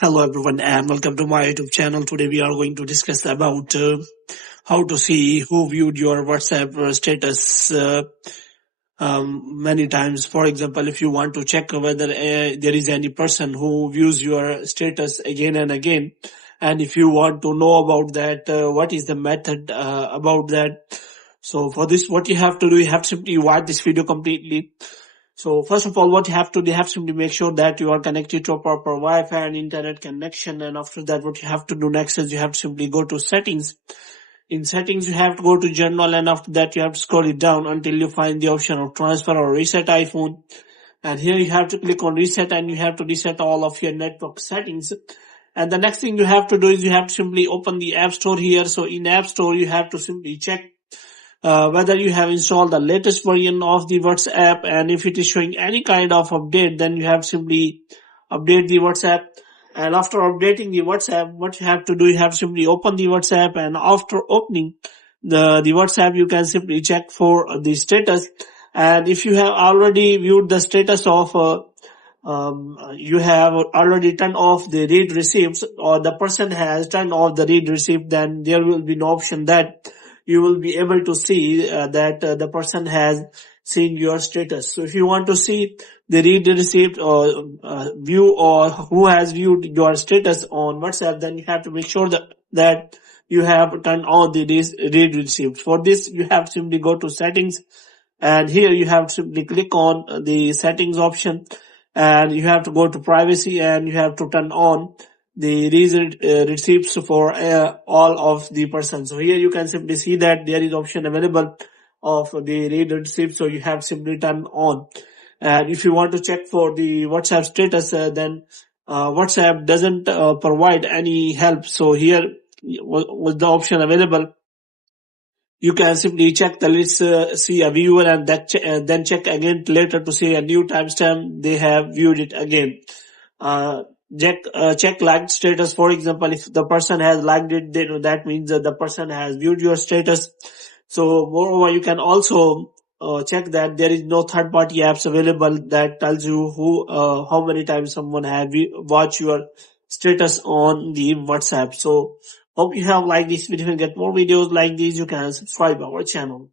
Hello everyone and welcome to my YouTube channel. Today we are going to discuss about how to see who viewed your WhatsApp status many times. For example, if you want to check whether there is any person who views your status again and again, and if you want to know about that, what is the method about that. So for this, what you have to do, you have to simply watch this video completely. So first of all, what you have to do, you have to simply make sure that you are connected to a proper Wi-Fi and internet connection. And after that, what you have to do next is you have to simply go to settings. In settings, you have to go to general, and after that, you have to scroll it down until you find the option of transfer or reset iPhone. And here you have to click on reset, and you have to reset all of your network settings. And the next thing you have to do is you have to simply open the App Store here. So in App Store, you have to simply check whether you have installed the latest version of the WhatsApp, and if it is showing any kind of update, then you have simply update the WhatsApp. And after updating the WhatsApp, what you have to do, you have simply open the WhatsApp, and after opening the WhatsApp, you can simply check for the status. And if you have already viewed the status of you have already turned off the read receipts, or the person has turned off the read receipt, then there will be no option that you will be able to see that the person has seen your status. So if you want to see the read receipt or view or who has viewed your status on WhatsApp, then you have to make sure that you have turned on the read receipt. For this, you have to simply go to settings, and here you have to simply click on the settings option, and you have to go to privacy, and you have to turn on the receipts for all of the persons. So here you can simply see that there is option available of the read receipt, so you have simply turn on. And if you want to check for the WhatsApp status, then WhatsApp doesn't provide any help. So here with the option available, you can simply check the list, see a viewer, and then check again later to see a new timestamp they have viewed it again. Check liked status. For example, if the person has liked it, then that means that the person has viewed your status. So moreover, you can also check that there is no third party apps available that tells you how many times someone had watched your status on the WhatsApp. So hope you have liked this video. And get more videos like these, you can subscribe our channel.